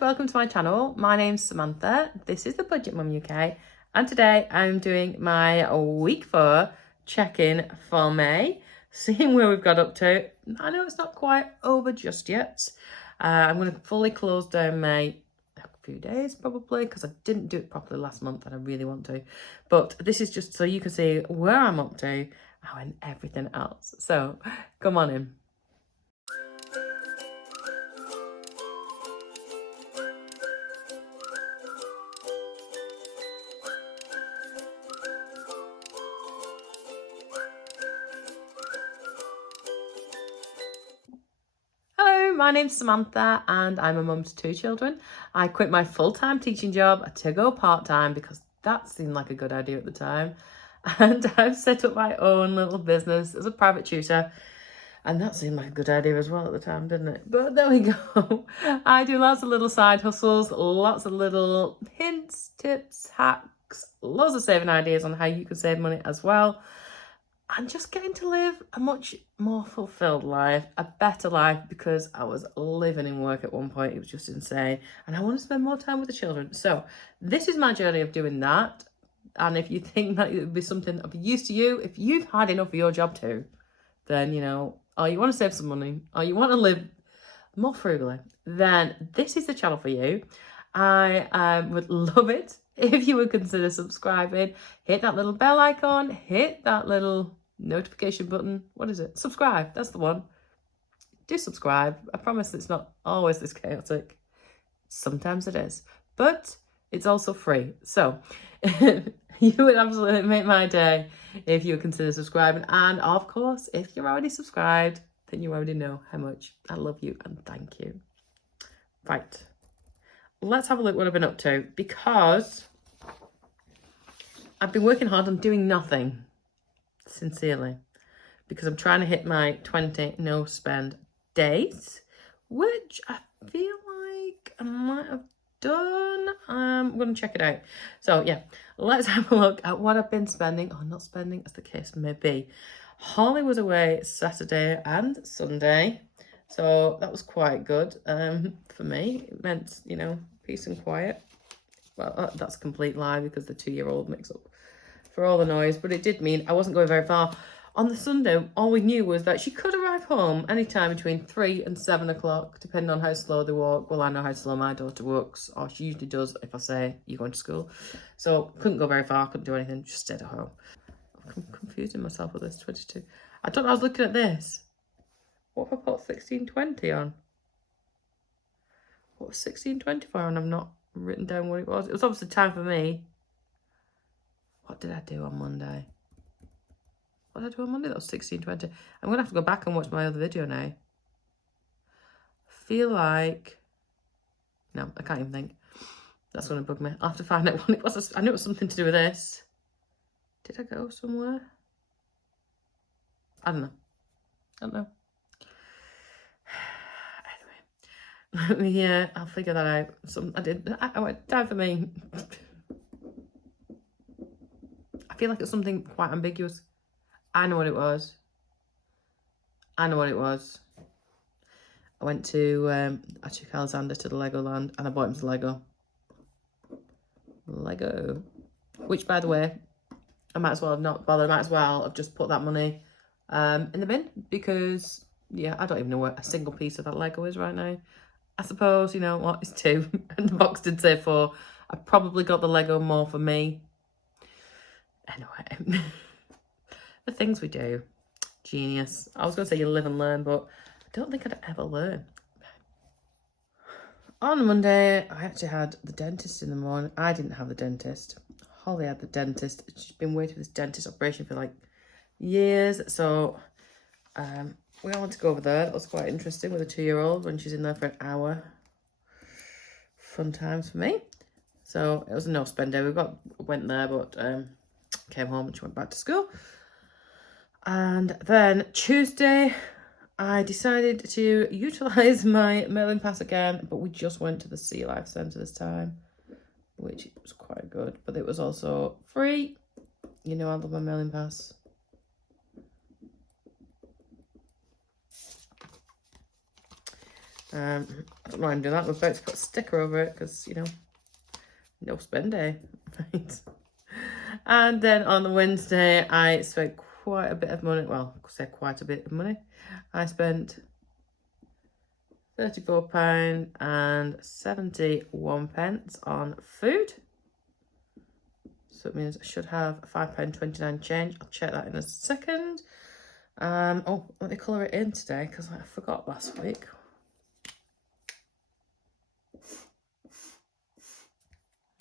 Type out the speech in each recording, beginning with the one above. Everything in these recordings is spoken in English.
welcome to my channel. My name's Samantha. This is the Budget Mum UK, and today I'm doing my week 4 check-in for May, seeing where we've got up to. I know it's not quite over just yet. I'm going to fully close down May a few days probably, because I didn't do it properly last month and I really want to. But this is just so you can see where I'm up to and everything else. So come on in. Hello, my name's Samantha and I'm a mum to 2 children. I quit my full-time teaching job to go part-time because that seemed like a good idea at the time. And I've set up my own little business as a private tutor. And that seemed like a good idea as well at the time, didn't it? But there we go. I do lots of little side hustles, lots of little hints, tips, hacks, loads of saving ideas on how you can save money as well. And just getting to live a much more fulfilled life, a better life, because I was living in work at one point. It was just insane. And I want to spend more time with the children. So this is my journey of doing that. And if you think that it would be something of use to you, if you've had enough of your job too, then, you know, or you want to save some money, or you want to live more frugally, then this is the channel for you. I would love it if you would consider subscribing. Hit that little bell icon, hit that little notification button. What is it? Subscribe, that's the one. Do subscribe. I promise it's not always this chaotic. Sometimes it is, but it's also free. So you would absolutely make my day if you would consider subscribing. And of course, if you're already subscribed, then you already know how much I love you and thank you. Right, let's have a look what I've been up to, because I've been working hard on doing nothing, sincerely, because I'm trying to hit my 20 no spend days, which I feel like I might have done. I'm going to check it out. So yeah, let's have a look at what I've been spending, or not spending as the case may be. Holly was away Saturday and Sunday, so that was quite good for me. It meant, you know, peace and quiet. Well, that's a complete lie, because the 2-year-old makes up for all the noise, but it did mean I wasn't going very far. On the Sunday, all we knew was that she could arrive home anytime between 3 and 7 o'clock, depending on how slow they walk. Well, I know how slow my daughter walks, or she usually does if I say, you're going to school. So couldn't go very far, couldn't do anything, just stayed at home. I'm confusing myself with this 22. I thought I was looking at this. What if I put 1620 on? What was 1620 for? And I've not written down what it was. It was obviously time for me. What did I do on Monday? What did I do on Monday? That was 1620. I'm going to have to go back and watch my other video now. I feel like... No, I can't even think. That's going to bug me. I'll have to find out what it was. I knew it was something to do with this. Did I go somewhere? I don't know. I don't know. Anyway. Yeah, I'll figure that out. I went, time for me. I feel like it's something quite ambiguous. I know what it was. I know what it was. I went to, I took Alexander to the Legoland and I bought him some Lego. Lego. Which, by the way, I might as well have not bothered. I might as well have just put that money in the bin, because, yeah, I don't even know what a single piece of that Lego is right now. I suppose, you know what, it's 2 and the box did say 4. I probably got the Lego more for me. Anyway, the things we do. Genius. I was going to say you live and learn, but I don't think I'd ever learn. On Monday, I actually had the dentist in the morning. I didn't have the dentist. Holly had the dentist. She's been waiting for this dentist operation for like years. So we all had to go over there. It was quite interesting with a 2-year-old when she's in there for an hour. Fun times for me. So it was a no spend day. Went there, but came home and she went back to school. And then Tuesday, I decided to utilise my mailing pass again, but we just went to the Sea Life Centre this time, which was quite good, but it was also free. You know I love my mailing pass. I don't know why I'm doing that. We're about to put a sticker over it because, you know, no spend day. Right. And then on the Wednesday, I spent quite a bit of money. Well, I say quite a bit of money. I spent £34.71 on food. So it means I should have £5.29 change. I'll check that in a second. Oh, let me colour it in today because I forgot last week.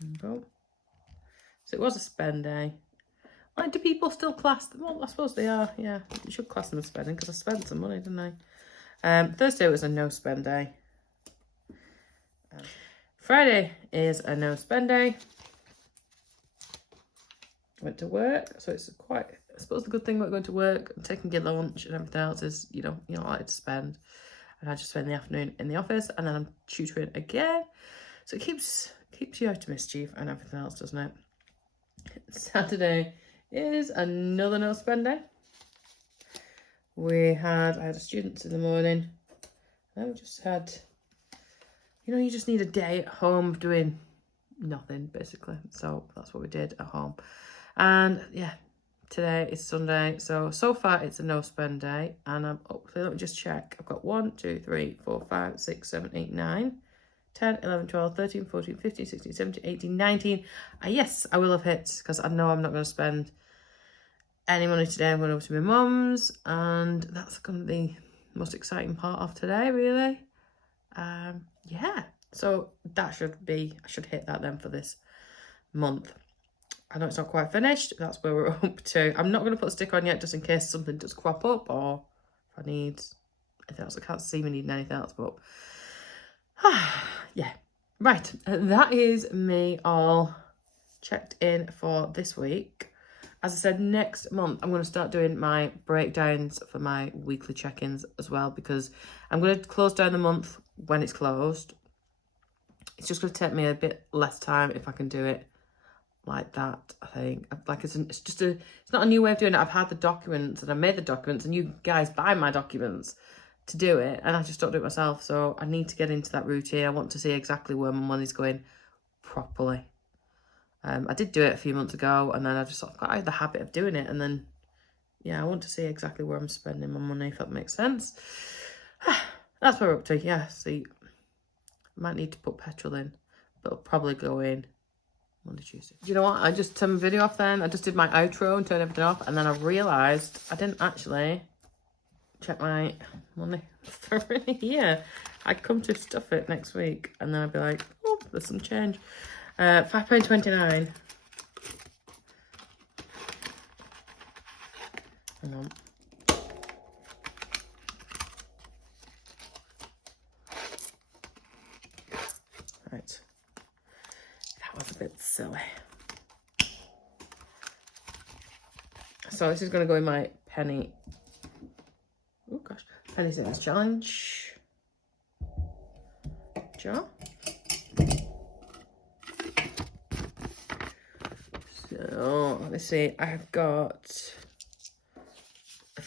There we go. So it was a spend day. Like, do people still class them? Well, I suppose they are. Yeah, you should class them as spending because I spent some money, didn't I? Thursday was a no spend day. Friday is a no spend day. Went to work, so it's quite, I suppose the good thing about going to work and taking your lunch and everything else is, you know, you're not likely to spend. And I just spend the afternoon in the office and then I'm tutoring again. So it keeps you out of mischief and everything else, doesn't it? Saturday is another no spend day. I had a students in the morning. I just had, you know, you just need a day at home doing nothing basically. So that's what we did at home. And yeah, today is Sunday. So far it's a no spend day. And I'm up, so let me just check. I've got 1, 2, 3, 4, 5, 6, 7, 8, 9, 10, 11, 12, 13, 14, 15, 16, 17, 18, 19. Yes, I will have hit because I know I'm not going to spend any money today. I'm going over to my mum's and that's going to be the most exciting part of today, really. Yeah, so that should be, I should hit that then for this month. I know it's not quite finished. That's where we're up to. I'm not going to put a sticker on yet just in case something does crop up or if I need anything else. I can't see me needing anything else, but yeah. Right, that is me all checked in for this week. As I said, next month I'm going to start doing my breakdowns for my weekly check-ins as well because I'm going to close down the month when it's closed. It's just going to take me a bit less time if I can do it like that. I think like it's not a new way of doing it. I've had the documents and I made the documents and you guys buy my documents to do it and I just don't do it myself. So I need to get into that routine. I want to see exactly where my money's going properly. I did do it a few months ago and then I just sort of got the habit of doing it and then yeah, I want to see exactly where I'm spending my money, if that makes sense. That's where we're up to. Yeah, see, I might need to put petrol in, but it'll probably go in Monday, Tuesday. Do you know what? I just turned my video off then. I just did my outro and turned everything off. And then I realised I didn't actually check my money for a year. I'd come to stuff it next week. And then I'd be like, oh, there's some change. £5.29. Hang on. Right. That was a bit silly. So this is going to go in my penny. Oh gosh, penny savings challenge jar. So let me see. I've got a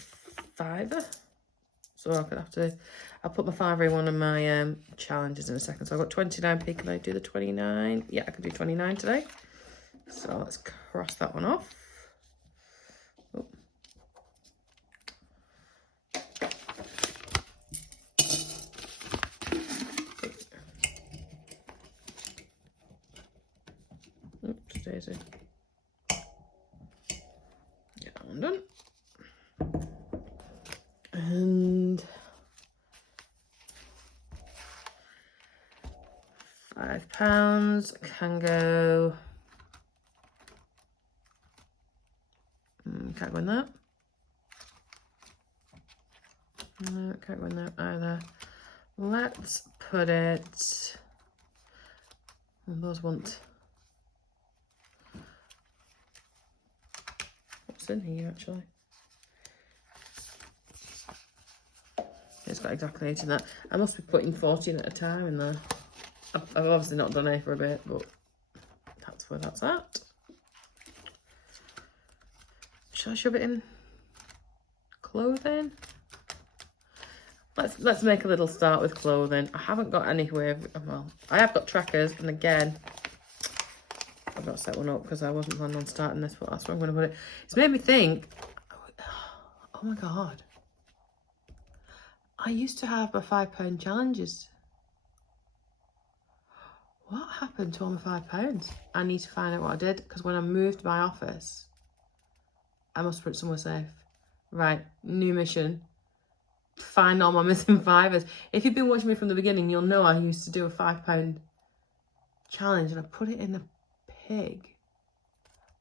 £5. So I could have to. I'll put my £5 in one of my challenges in a second. So I've got 29p. Can I do the 29? Yeah, I can do 29 today. So let's cross that one off. Oh. Oops, daisy. Get that one done. And £5 can go. Can't go in that. No, can't go in there either. Let's put it. And those want. What's in here actually? It's got exactly 8 in that. I must be putting 14 at a time in there. I've obviously not done any for a bit, but that's where that's at. Shall I shove it in clothing? let's make a little start with clothing. I haven't got anywhere. Well, I have got trackers, and again, I've not set one up because I wasn't planning on starting this, but that's where I'm going to put it. It's made me think. Oh my god! I used to have my £5 challenges. What happened to all my £5? I need to find out what I did, because when I moved my office, I must put it somewhere safe. Right, new mission. Find all my missing fivers. If you've been watching me from the beginning, you'll know I used to do a £5 challenge, and I put it in the pig.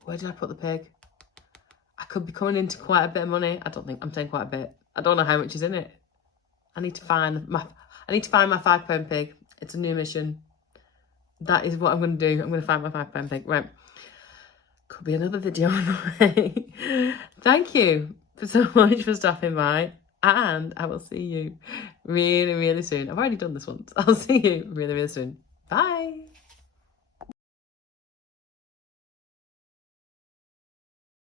Where did I put the pig? I could be coming into quite a bit of money. I don't think I'm saying quite a bit. I don't know how much is in it. I need to find my £5 pig. It's a new mission. That is what I'm going to do. I'm going to find my £5 pig. Right. Could be another video on the way. Thank you so much for stopping by. And I will see you really, really soon. I've already done this once. I'll see you really, really soon. Bye.